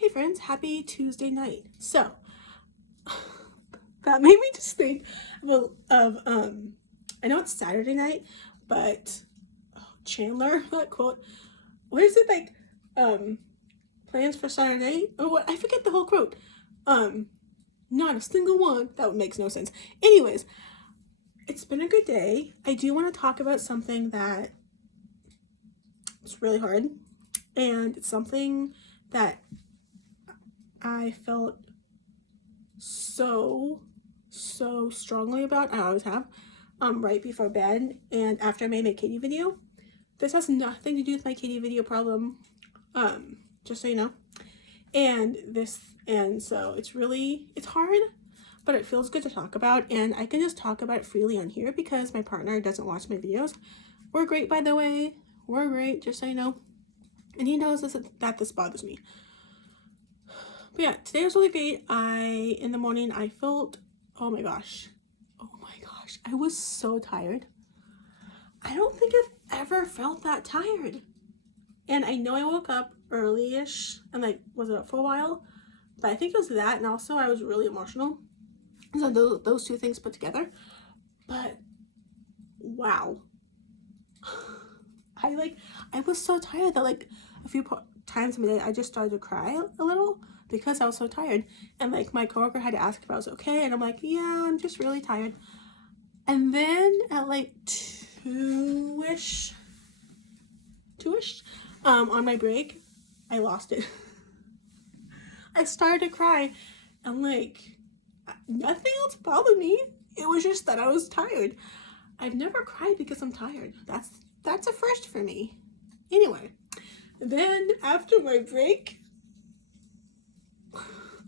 Hey friends, happy Tuesday night. So that made me just think of I know it's Saturday night, but Chandler, that quote, what is it like, plans for Saturday? Or what, I forget the whole quote. Not a single one. That makes no sense. Anyways, it's been a good day. I do want to talk about something that is really hard, and it's something that I felt so strongly about. I always have, right before bed and after I made my kitty video. This has nothing to do with my kitty video problem, just so you know. And so it's hard, but it feels good to talk about, and I can just talk about it freely on here because my partner doesn't watch my videos. We're great, by the way. We're great, just so you know. And he knows that this bothers me. But yeah, today was really great. In the morning, I felt, oh my gosh, I was so tired. I don't think I've ever felt that tired. And I know I woke up early-ish and was up for a while, but I think it was that, and also I was really emotional. So those two things put together. But wow. I was so tired that a few times in the day I just started to cry a little because I was so tired. And my coworker had to ask if I was okay, and I'm like, yeah, I'm just really tired. And then at two-ish, on my break, I lost it. I started to cry, and nothing else bothered me. It was just that I was tired. I've never cried because I'm tired. That's a first for me. Anyway, then after my break,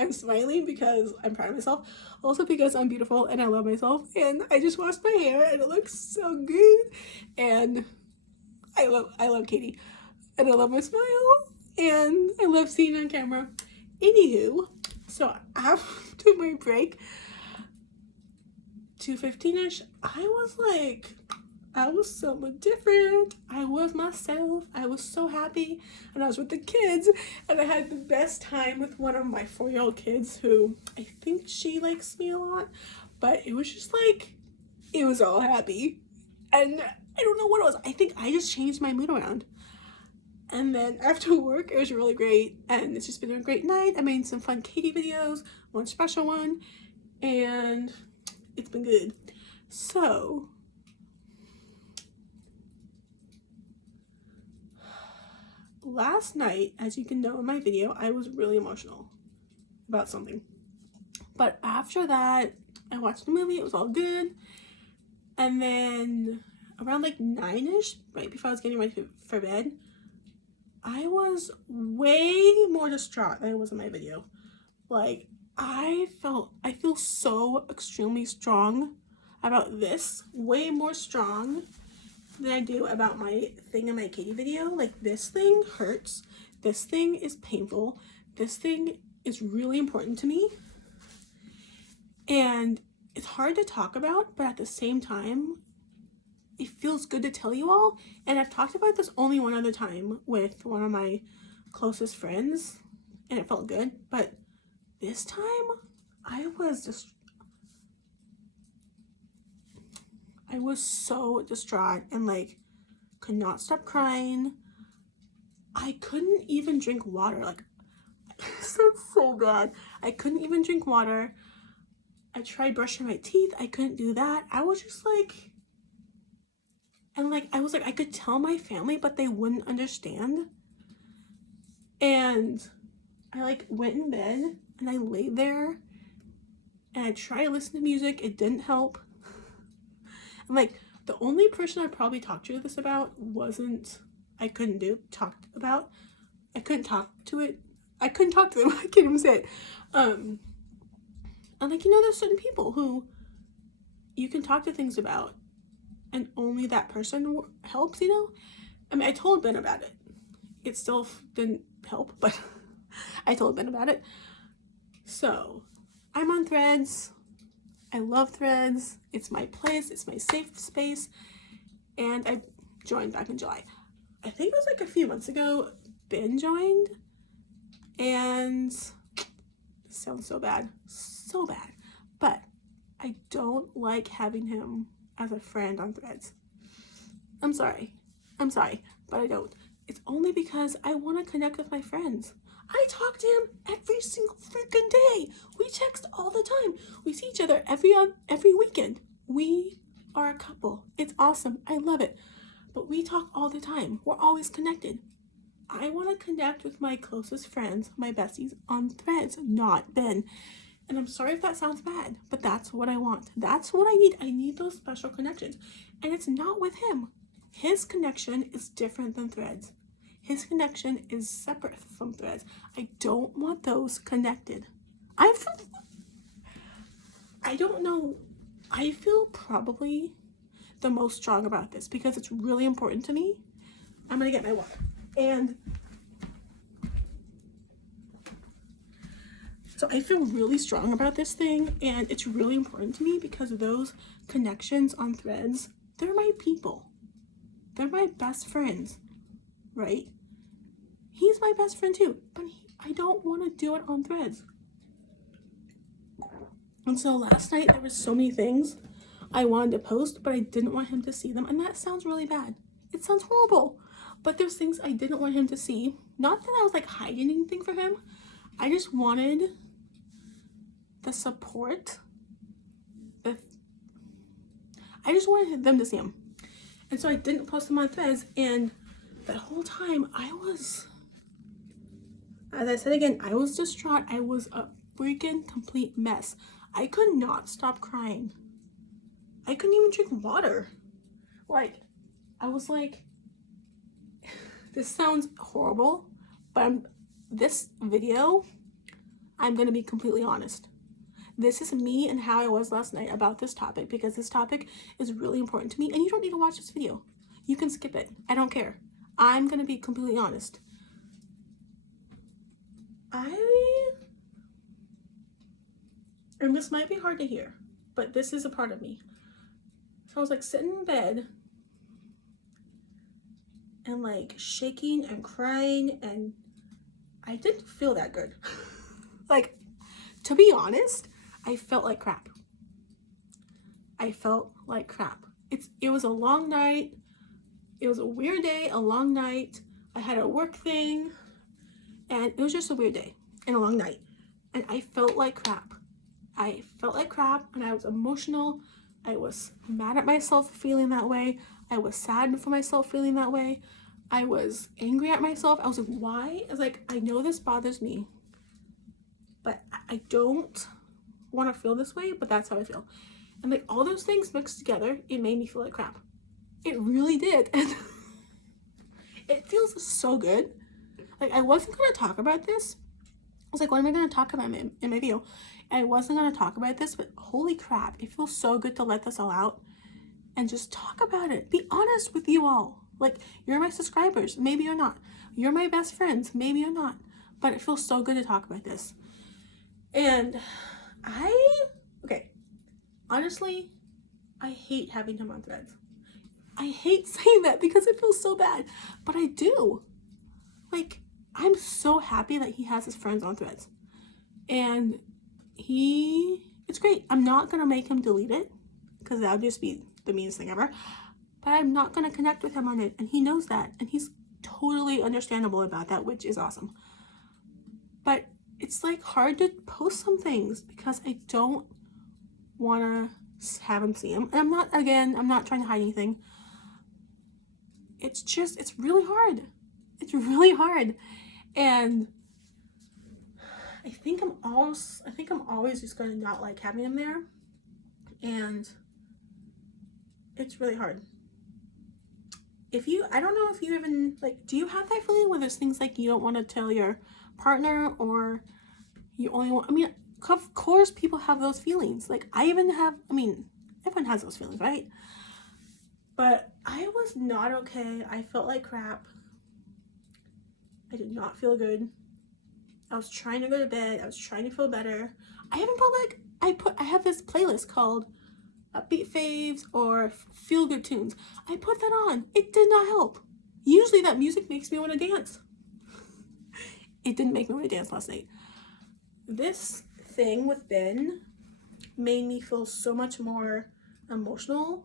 I'm smiling because I'm proud of myself. Also because I'm beautiful and I love myself. And I just washed my hair and it looks so good. And I love Katie. And I love my smile. And I love seeing it on camera. Anywho, so after my break, 2:15ish, I was so much different. I was myself. I was so happy. And I was with the kids. And I had the best time with one of my 4-year-old kids who I think she likes me a lot. But it was just it was all happy. And I don't know what it was. I think I just changed my mood around. And then after work, it was really great. And it's just been a great night. I made some fun Katie videos, one special one. And it's been good. So last night, as you can know in my video, I was really emotional about something. But after that, I watched the movie. It was all good. And then around 9ish, right before I was getting ready for bed, I was way more distraught than I was in my video. I feel so extremely strong about this, way more strong than I do about my thing in my kitty video. This thing hurts. This thing is painful. This thing is really important to me. And it's hard to talk about, but at the same time, it feels good to tell you all. And I've talked about this only one other time with one of my closest friends, and it felt good. But this time, I was so distraught and could not stop crying. I couldn't even drink water. Sounds so bad. I couldn't even drink water. I tried brushing my teeth. I couldn't do that. I was just I could tell my family, but they wouldn't understand. And I went in bed and I laid there and I tried to listen to music. It didn't help. And the only person I probably talked to this about I couldn't talk to it. I couldn't talk to them. I can't even say it. And there's certain people who you can talk to things about and only that person helps, I mean, I told Ben about it. It still didn't help, but I told Ben about it. So I'm on Threads. I love Threads. It's my place. It's my safe space. And I joined back in July. I think it was a few months ago, Ben joined. And this sounds so bad, but I don't like having him as a friend on Threads. I'm sorry, but I don't. It's only because I want to connect with my friends. I talk to him every single freaking day. We text all the time. We see each other every weekend. We are a couple. It's awesome. I love it. But we talk all the time. We're always connected. I want to connect with my closest friends, my besties, on Threads, not Ben. And I'm sorry if that sounds bad, but that's what I want. That's what I need. I need those special connections. And it's not with him. His connection is different than Threads. His connection is separate from Threads. I don't want those connected. I don't know. I feel probably the most strong about this because it's really important to me. I'm gonna get my water. And so I feel really strong about this thing, and it's really important to me because those connections on Threads, they're my people. They're my best friends, right? He's my best friend too, but I don't want to do it on Threads. And so last night there was so many things I wanted to post, but I didn't want him to see them, and that sounds really bad. It sounds horrible, but there's things I didn't want him to see. Not that I was like hiding anything from him. I just wanted the support. I just wanted them to see him. And so I didn't post them on Threads, and that whole time I was, as I said again, I was distraught. I was a freaking complete mess. I could not stop crying. I couldn't even drink water. Like, I was like, this sounds horrible, but this video, I'm gonna be completely honest. This is me and how I was last night about this topic, because this topic is really important to me, and you don't need to watch this video. You can skip it. I don't care. I'm gonna be completely honest. And this might be hard to hear, but this is a part of me. So I was like sitting in bed and like shaking and crying, and I didn't feel that good. Like, to be honest, I felt like crap. It was a long night. It was a weird day, a long night. I had a work thing, and it was just a weird day and a long night. And I felt like crap. And I was emotional. I was mad at myself for feeling that way. I was sad for myself feeling that way. I was angry at myself. I was like, why? I was like, I know this bothers me, but I don't want to feel this way, but that's how I feel. And like all those things mixed together, it made me feel like crap. It really did. And it feels so good. Like, I wasn't going to talk about this. I was like, what am I going to talk about in my video? And I wasn't going to talk about this, but holy crap, it feels so good to let this all out and just talk about it. Be honest with you all. Like, you're my subscribers. Maybe you're not. You're my best friends. Maybe you're not. But it feels so good to talk about this. And okay, honestly, I hate having him on Threads. I hate saying that because it feels so bad, but I do. Like, I'm so happy that he has his friends on Threads, and it's great. I'm not gonna make him delete it because that would just be the meanest thing ever, but I'm not gonna connect with him on it, and he knows that, and he's totally understandable about that, which is awesome. But it's like hard to post some things because I don't want to have him see him. And I'm not trying to hide anything. It's really hard. It's really hard. And I think I'm always just going to not like having him there. And it's really hard. I don't know if you even, like, do you have that feeling where there's things like you don't want to tell your partner, or you only want, of course people have those feelings. Like, everyone has those feelings, right? But I was not okay. I felt like crap. I did not feel good. I was trying to go to bed. I was trying to feel better. I have this playlist called Upbeat Faves or Feel Good Tunes. I put that on. It did not help. Usually that music makes me want to dance. it didn't make me want to dance last night. This thing with Ben made me feel so much more emotional.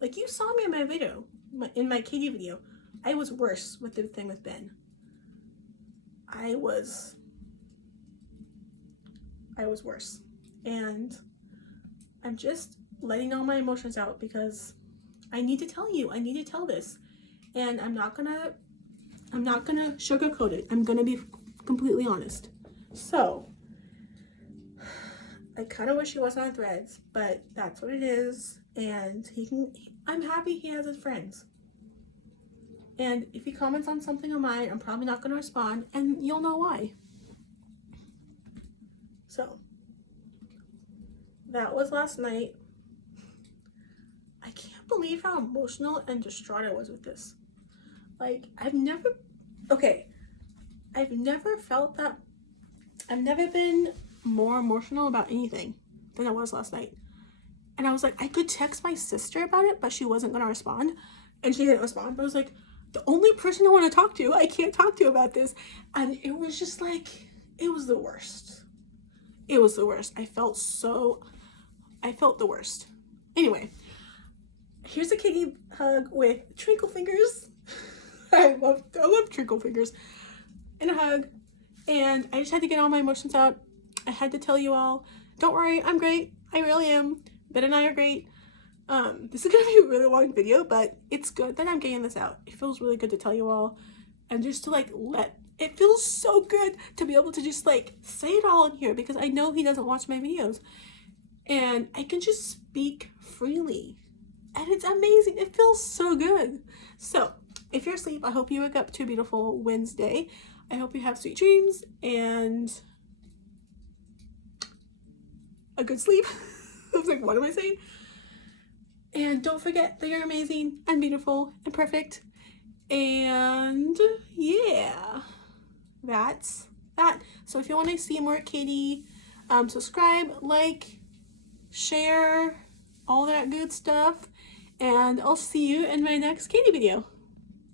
Like, you saw me in my video, in my Katie video. I was worse with the thing with Ben. I was worse. And I'm just letting all my emotions out because I need to tell you. I need to tell this. And I'm not gonna sugarcoat it. I'm gonna be completely honest. So, I kind of wish he wasn't on Threads, but that's what it is. And I'm happy he has his friends. And if he comments on something of mine, I'm probably not going to respond, and you'll know why. So, that was last night. I can't believe how emotional and distraught I was with this. Like, I've never felt that. I've never been more emotional about anything than I was last night. And I was like, I could text my sister about it, but she wasn't going to respond. And she didn't respond. But I was like, the only person I want to talk to, I can't talk to about this. And it was just like, it was the worst. It was the worst. I felt the worst. Anyway, here's a Katie hug with twinkle fingers. I love twinkle fingers. And a hug. And I just had to get all my emotions out. I had to tell you all, don't worry, I'm great. I really am. Ben and I are great. This is going to be a really long video, but it's good that I'm getting this out. It feels really good to tell you all. And just to it feels so good to be able to just say it all in here, because I know he doesn't watch my videos. And I can just speak freely. And it's amazing. It feels so good. So, if you're asleep, I hope you wake up to a beautiful Wednesday. I hope you have sweet dreams and a good sleep. I was like, what am I saying? And don't forget that you're amazing and beautiful and perfect. And yeah, that's that. So if you want to see more Katie, subscribe, like, share, all that good stuff. And I'll see you in my next Katie video.